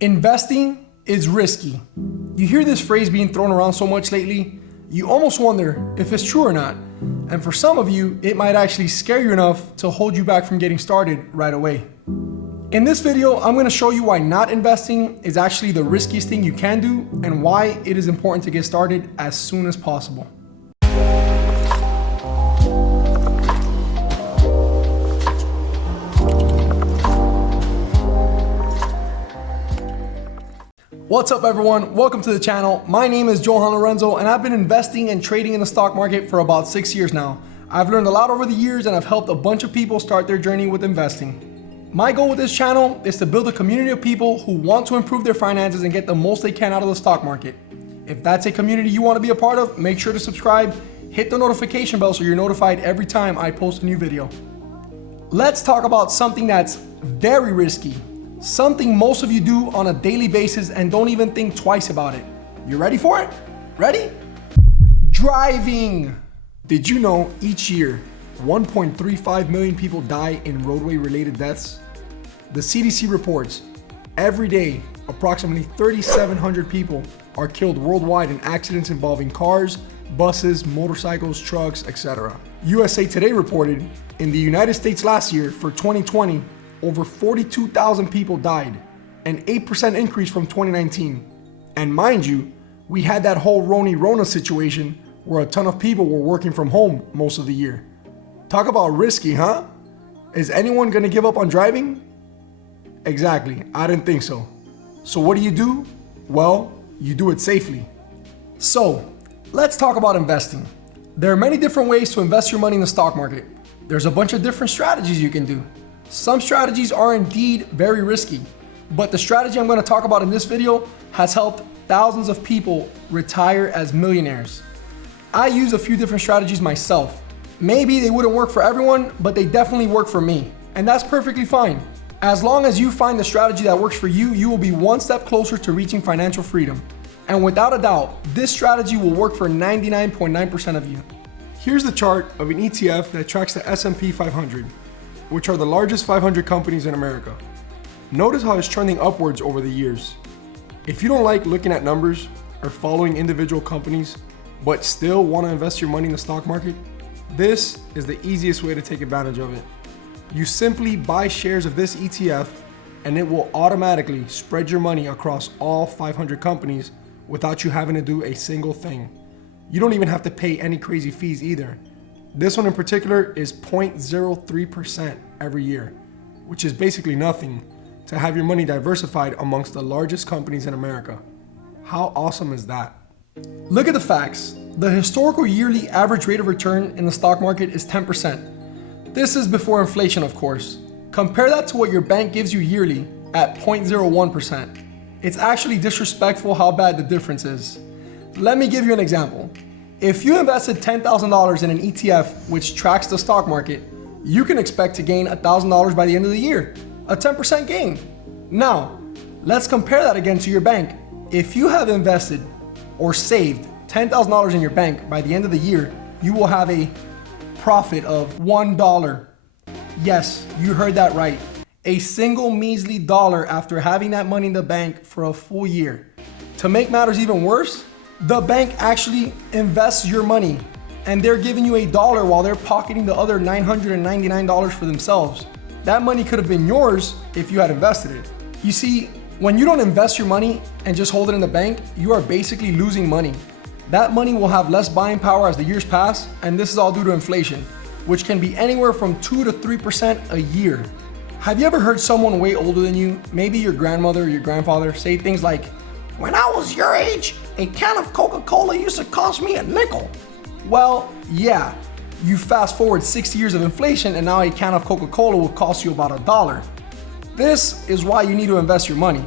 Investing is risky. You hear this phrase being thrown around so much lately, you almost wonder if it's true or not. And for some of you, it might actually scare you enough to hold you back from getting started right away. In this video, I'm going to show you why not investing is actually the riskiest thing you can do and why it is important to get started as soon as possible. What's up everyone, welcome to the channel. My name is Johan Lorenzo and I've been investing and trading in the stock market for about 6 years now. I've learned a lot over the years and I've helped a bunch of people start their journey with investing. My goal with this channel is to build a community of people who want to improve their finances and get the most they can out of the stock market. If that's a community you want to be a part of, make sure to subscribe, hit the notification bell so you're notified every time I post a new video. Let's talk about something that's very risky. Something most of you do on a daily basis and don't even think twice about it. You ready for it? Ready? Driving. Did you know each year 1.35 million people die in roadway related deaths? The CDC reports every day approximately 3,700 people are killed worldwide in accidents involving cars, buses, motorcycles, trucks, etc. USA Today reported in the United States last year for 2020, over 42,000 people died, an 8% increase from 2019. And mind you, we had that whole Rona situation where a ton of people were working from home most of the year. Talk about risky, huh? Is anyone gonna give up on driving? Exactly, I didn't think so. So what do? Well, you do it safely. So, let's talk about investing. There are many different ways to invest your money in the stock market. There's a bunch of different strategies you can do. Some strategies are indeed very risky, but the strategy I'm going to talk about in this video has helped thousands of people retire as millionaires. I use a few different strategies myself. Maybe they wouldn't work for everyone, but they definitely work for me, and that's perfectly fine. As long as you find the strategy that works for you, you will be one step closer to reaching financial freedom. And without a doubt, this strategy will work for 99.9% of you. Here's the chart of an ETF that tracks the S&P 500. Which are the largest 500 companies in America. Notice how it's trending upwards over the years. If you don't like looking at numbers or following individual companies, but still want to invest your money in the stock market, this is the easiest way to take advantage of it. You simply buy shares of this ETF and it will automatically spread your money across all 500 companies without you having to do a single thing. You don't even have to pay any crazy fees either. This one in particular is 0.03% every year, which is basically nothing to have your money diversified amongst the largest companies in America. How awesome is that? Look at the facts. The historical yearly average rate of return in the stock market is 10%. This is before inflation, of course. Compare that to what your bank gives you yearly at 0.01%. It's actually disrespectful how bad the difference is. Let me give you an example. If you invested $10,000 in an ETF which tracks the stock market, you can expect to gain $1,000 by the end of the year, a 10% gain. Now, let's compare that again to your bank. If you have invested or saved $10,000 in your bank by the end of the year, you will have a profit of $1. Yes, you heard that right. A single measly dollar after having that money in the bank for a full year. To make matters even worse, the bank actually invests your money and they're giving you $1 while they're pocketing the other $999 for themselves. That money could have been yours if you had invested it. You see, when you don't invest your money and just hold it in the bank, you are basically losing money. That money will have less buying power as the years pass, and this is all due to inflation, which can be anywhere from 2 to 3% a year. Have you ever heard someone way older than you, maybe your grandmother or your grandfather, say things like, "When I was your age, a can of Coca-Cola used to cost me a nickel"? Well, yeah, you fast forward 60 years of inflation and now a can of Coca-Cola will cost you about $1. This is why you need to invest your money.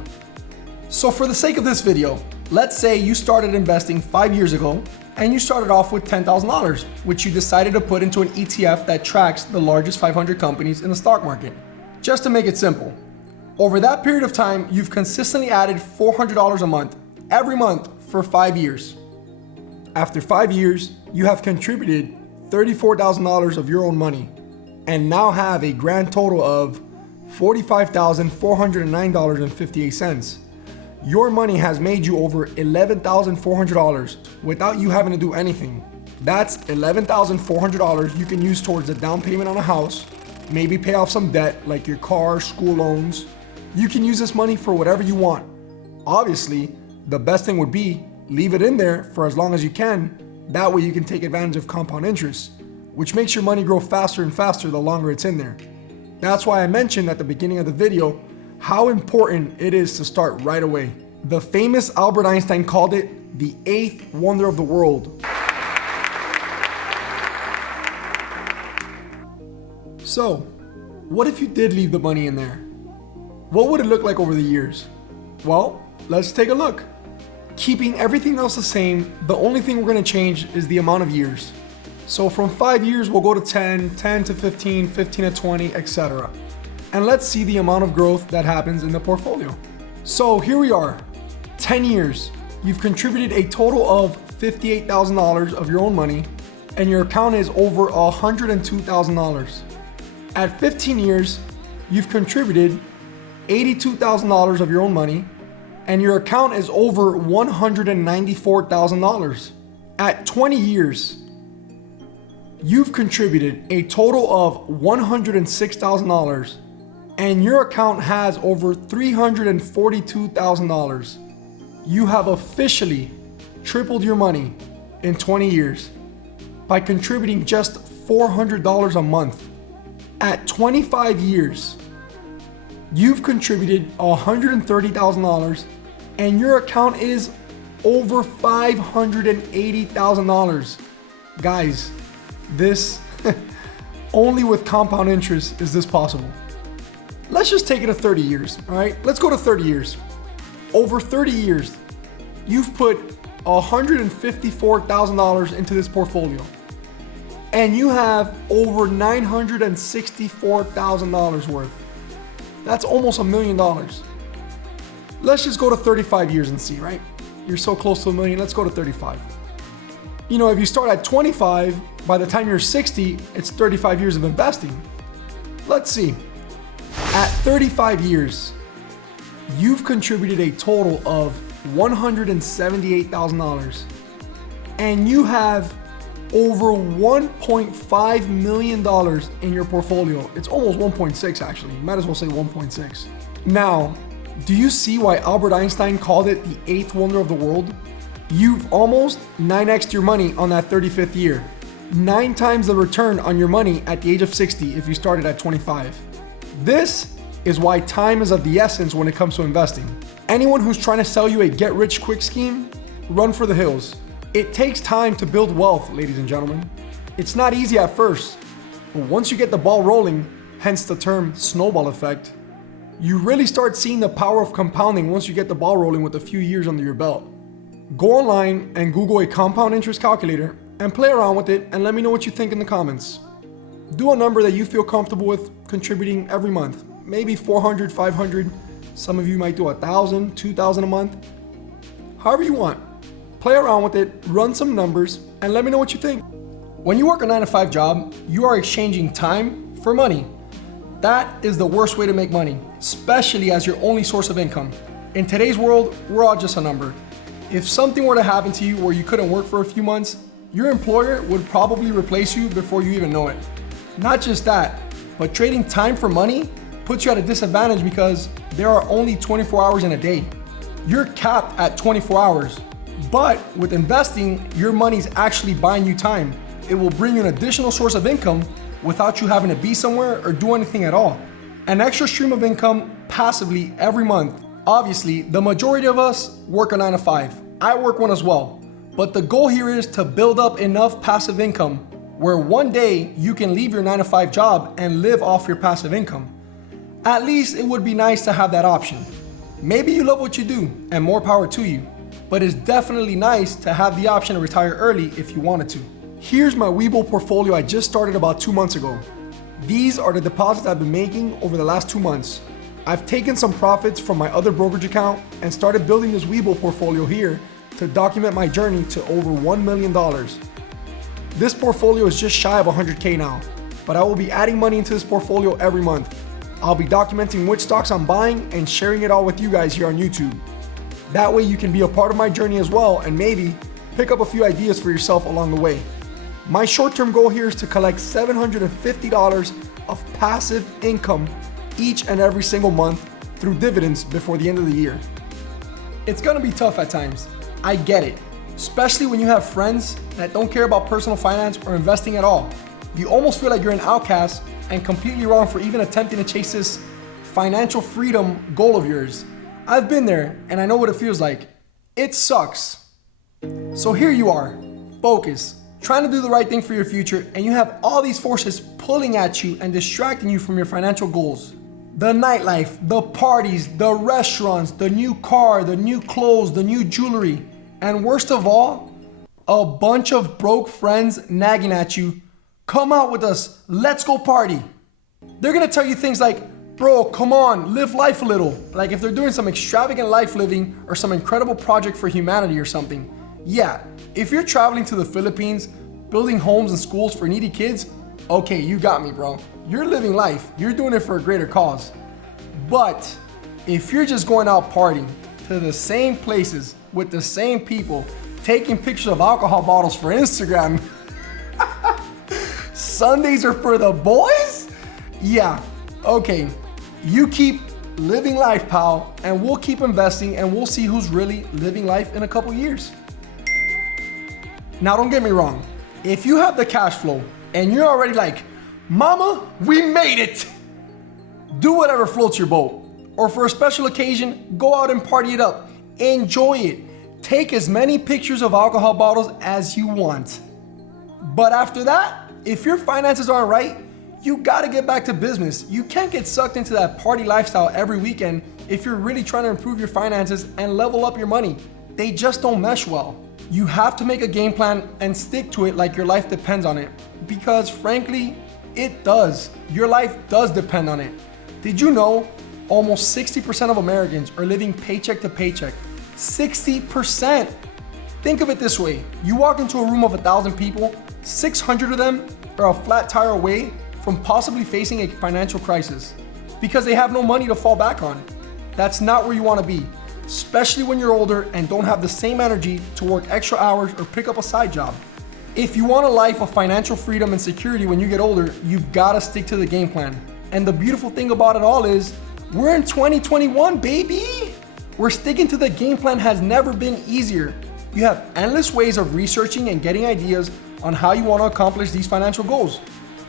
So for the sake of this video, let's say you started investing 5 years ago and you started off with $10,000, which you decided to put into an ETF that tracks the largest 500 companies in the stock market. Just to make it simple, over that period of time, you've consistently added $400 a month, every month for 5 years. After 5 years, you have contributed $34,000 of your own money and now have a grand total of $45,409.58. Your money has made you over $11,400 without you having to do anything. That's $11,400 you can use towards a down payment on a house, maybe pay off some debt like your car, school loans. You can use this money for whatever you want. Obviously, the best thing would be leave it in there for as long as you can. That way you can take advantage of compound interest, which makes your money grow faster and faster the longer it's in there. That's why I mentioned at the beginning of the video how important it is to start right away. The famous Albert Einstein called it the eighth wonder of the world. So, what if you did leave the money in there? What would it look like over the years? Well, let's take a look. Keeping everything else the same, the only thing we're going to change is the amount of years. So from 5 years, we'll go to 10, 10 to 15, 15 to 20, etc. And let's see the amount of growth that happens in the portfolio. So here we are, 10 years. You've contributed a total of $58,000 of your own money, and your account is over $102,000. At 15 years, you've contributed $82,000 of your own money, and your account is over $194,000. At 20 years, you've contributed a total of $106,000, and your account has over $342,000. You have officially tripled your money in 20 years by contributing just $400 a month. At 25 years, you've contributed $130,000, and your account is over $580,000. Guys, this, only with compound interest is this possible. Let's just take it to 30 years, all right? Let's go to 30 years. Over 30 years, you've put $154,000 into this portfolio, and you have over $964,000 worth. That's almost $1 million. Let's just go to 35 years and see, right? You're so close to $1 million, let's go to 35. You know, if you start at 25, by the time you're 60, it's 35 years of investing. Let's see. At 35 years, you've contributed a total of $178,000, and you have over $1.5 million in your portfolio. It's almost 1.6 actually. You might as well say 1.6. Now, do you see why Albert Einstein called it the eighth wonder of the world? You've almost 9x'd your money on that 35th year. 9 times the return on your money at the age of 60 if you started at 25. This is why time is of the essence when it comes to investing. Anyone who's trying to sell you a get-rich-quick scheme, run for the hills. It takes time to build wealth, ladies and gentlemen. It's not easy at first, but once you get the ball rolling, hence the term snowball effect, you really start seeing the power of compounding once you get the ball rolling with a few years under your belt. Go online and Google a compound interest calculator and play around with it and let me know what you think in the comments. Do a number that you feel comfortable with contributing every month. Maybe 400, 500. Some of you might do 1,000, 2,000 a month. However you want. Play around with it, run some numbers, and let me know what you think. When you work a 9-to-5 job, you are exchanging time for money. That is the worst way to make money, especially as your only source of income. In today's world, we're all just a number. If something were to happen to you where you couldn't work for a few months, your employer would probably replace you before you even know it. Not just that, but trading time for money puts you at a disadvantage because there are only 24 hours in a day. You're capped at 24 hours. But with investing, your money's actually buying you time. It will bring you an additional source of income without you having to be somewhere or do anything at all. An extra stream of income passively every month. Obviously, the majority of us work a 9-to-5. I work one as well. But the goal here is to build up enough passive income where one day you can leave your 9-to-5 job and live off your passive income. At least it would be nice to have that option. Maybe you love what you do and more power to you. But it's definitely nice to have the option to retire early if you wanted to. Here's my Webull portfolio I just started about 2 months ago. These are the deposits I've been making over the last 2 months. I've taken some profits from my other brokerage account and started building this Webull portfolio here to document my journey to over $1 million. This portfolio is just shy of 100K now, but I will be adding money into this portfolio every month. I'll be documenting which stocks I'm buying and sharing it all with you guys here on YouTube. That way you can be a part of my journey as well and maybe pick up a few ideas for yourself along the way. My short-term goal here is to collect $750 of passive income each and every single month through dividends before the end of the year. It's gonna be tough at times. I get it, especially when you have friends that don't care about personal finance or investing at all. You almost feel like you're an outcast and completely wrong for even attempting to chase this financial freedom goal of yours. I've been there and I know what it feels like. It sucks. So here you are, focused, trying to do the right thing for your future, and you have all these forces pulling at you and distracting you from your financial goals. The nightlife, the parties, the restaurants, the new car, the new clothes, the new jewelry, and worst of all, a bunch of broke friends nagging at you, come out with us, let's go party. They're gonna tell you things like, bro, come on, live life a little. Like if they're doing some extravagant life living or some incredible project for humanity or something. Yeah, if you're traveling to the Philippines, building homes and schools for needy kids, okay, you got me, bro. You're living life. You're doing it for a greater cause. But if you're just going out partying to the same places with the same people, taking pictures of alcohol bottles for Instagram, Sundays are for the boys? Yeah, okay. You keep living life, pal, and we'll keep investing and we'll see who's really living life in a couple years. Now, don't get me wrong. If you have the cash flow and you're already like, mama, we made it, do whatever floats your boat. Or for a special occasion, go out and party it up. Enjoy it. Take as many pictures of alcohol bottles as you want. But after that, if your finances aren't right, you gotta get back to business. You can't get sucked into that party lifestyle every weekend if you're really trying to improve your finances and level up your money. They just don't mesh well. You have to make a game plan and stick to it like your life depends on it. Because frankly, it does. Your life does depend on it. Did you know almost 60% of Americans are living paycheck to paycheck? 60%. Think of it this way. You walk into a room of 1,000 people, 600 of them are a flat tire away from possibly facing a financial crisis because they have no money to fall back on. That's not where you want to be, especially when you're older and don't have the same energy to work extra hours or pick up a side job. If you want a life of financial freedom and security when you get older, you've got to stick to the game plan. And the beautiful thing about it all is, we're in 2021, baby! Where sticking to the game plan has never been easier. You have endless ways of researching and getting ideas on how you want to accomplish these financial goals.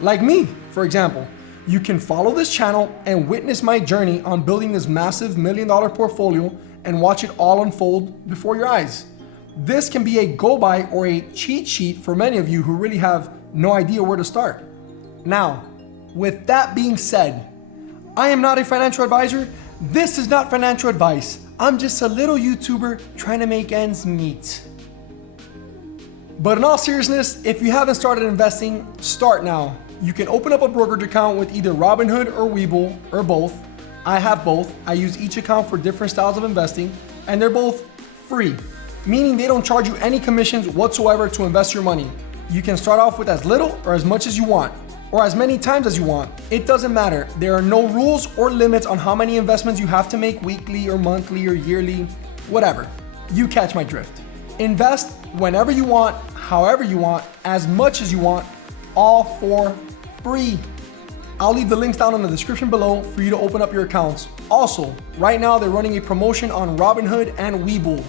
Like me, for example. You can follow this channel and witness my journey on building this massive $1 million portfolio and watch it all unfold before your eyes. This can be a go-by or a cheat sheet for many of you who really have no idea where to start. Now, with that being said, I am not a financial advisor. This is not financial advice. I'm just a little YouTuber trying to make ends meet. But in all seriousness, if you haven't started investing, start now. You can open up a brokerage account with either Robinhood or Webull or both. I have both. I use each account for different styles of investing, and they're both free, meaning they don't charge you any commissions whatsoever to invest your money. You can start off with as little or as much as you want, or as many times as you want. It doesn't matter. There are no rules or limits on how many investments you have to make weekly or monthly or yearly, whatever. You catch my drift. Invest whenever you want, however you want, as much as you want, all for free. I'll leave the links down in the description below for you to open up your accounts. Also, right now they're running a promotion on Robinhood and Webull.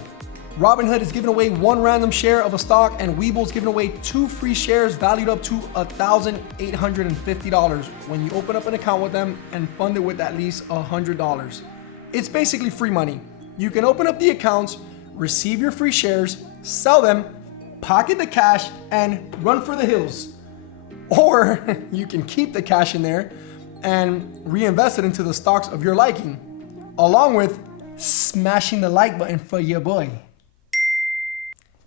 Robinhood is giving away 1 random share of a stock, and Webull is giving away 2 free shares valued up to $1,850 when you open up an account with them and fund it with at least $100. It's basically free money. You can open up the accounts, receive your free shares, sell them, pocket the cash, and run for the hills. Or you can keep the cash in there and reinvest it into the stocks of your liking, along with smashing the like button for your boy.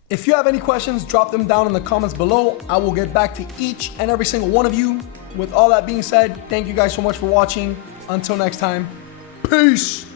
If you have any questions, drop them down in the comments below. I will get back to each and every single one of you. With all that being said, thank you guys so much for watching. Until next time, peace.